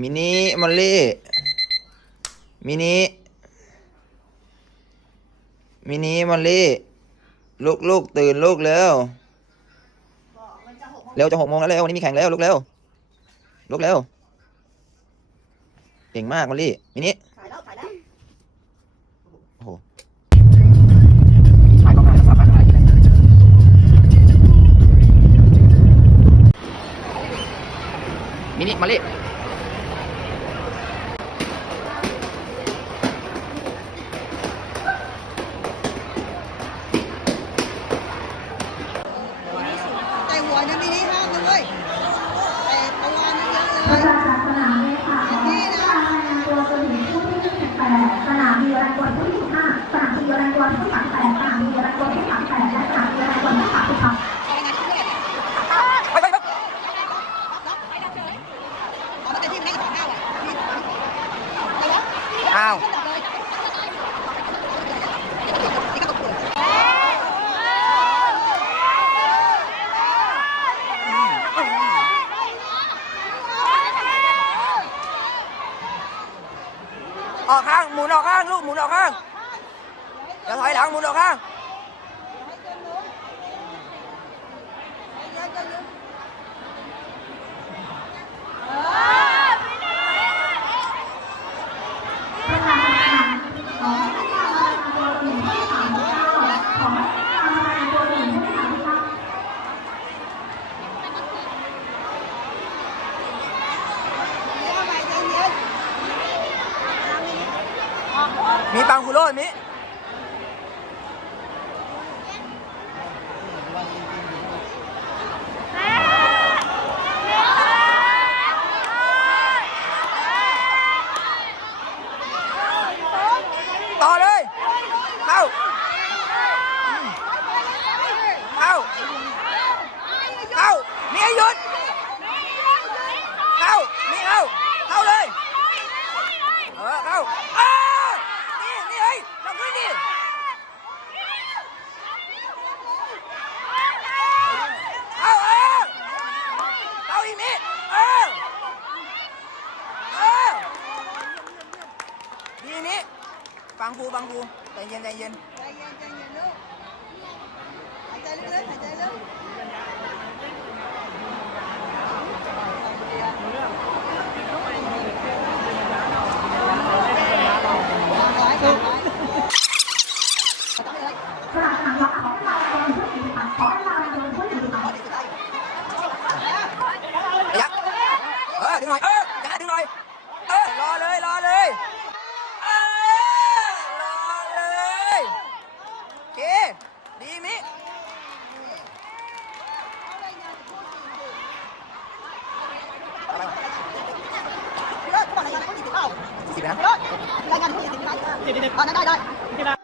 มินิมอลลี่ มินิ มินิมอลลี่ ลูกลูกตื่นลูกเร็วเร็วจะหกโมงแล้วเร็ววันนี้มีแข่งแล้วลุกเร็วลุกเร็วเก่งมากมอลลี่ มินิโอ้โหมินิมอลลี่ แต่หัวยังมีนี่ห้ามด้วยแต่ตัวนั้นเยอะ ประยกาศจากสนามเลยค่ะขอให้ทางรายงานตัวจนถึงช่วงที่28สนามมีรายกวนที่25สนามมีรายกวนที่38สนามมีรายกวนที่38แปดสนามมีรายกวนที่32เอางานที่เลือดเอามาเต็มที่ไม่ได้สองอ้าว ดับเลยนี่ก็ตกเปลือก ออกข้าง หมุน ออกข้างลูกหมุนออกข้างอย่าถอยหลังหมุนออกข้าง ประกาศจากสนามขอให้ทางรายงานตัวจนถึงช่วงที่39ขอให้ทางรายงานตัวจนถึงช่วงที่39 มีปังคุโรดมิ ต่อเลย เข้า เข้า เข้า มีให้หยุด เข้า มีเข้า เข้าเลย เออ เข้าเออนี่นี่เฮ้ยทำขึ้นดิเข้าเออเข้าอีกนิดเออเออดีนี้ ฟังครูฟังครูใจเย็นใจเย็นใจเย็นใจเย็นลูกหายใจลึกๆหายใจลึกถูกสนามสนามล็อกขอให้รายงานตัวจนถึงช่วงที่43ขอให้รายงานตัวจนถึงช่วงที่43ขยับเออดึงหน่อยเอออย่าดึงหน่อยเออรอเลยรอเลยเออรอเลยโอเคดีมิ เลิกเขาบอกรายงา นเขาสี่สิบเอ้าสิบนะเลิกรายงานเขาสี่สิบได้ได้ได้ได้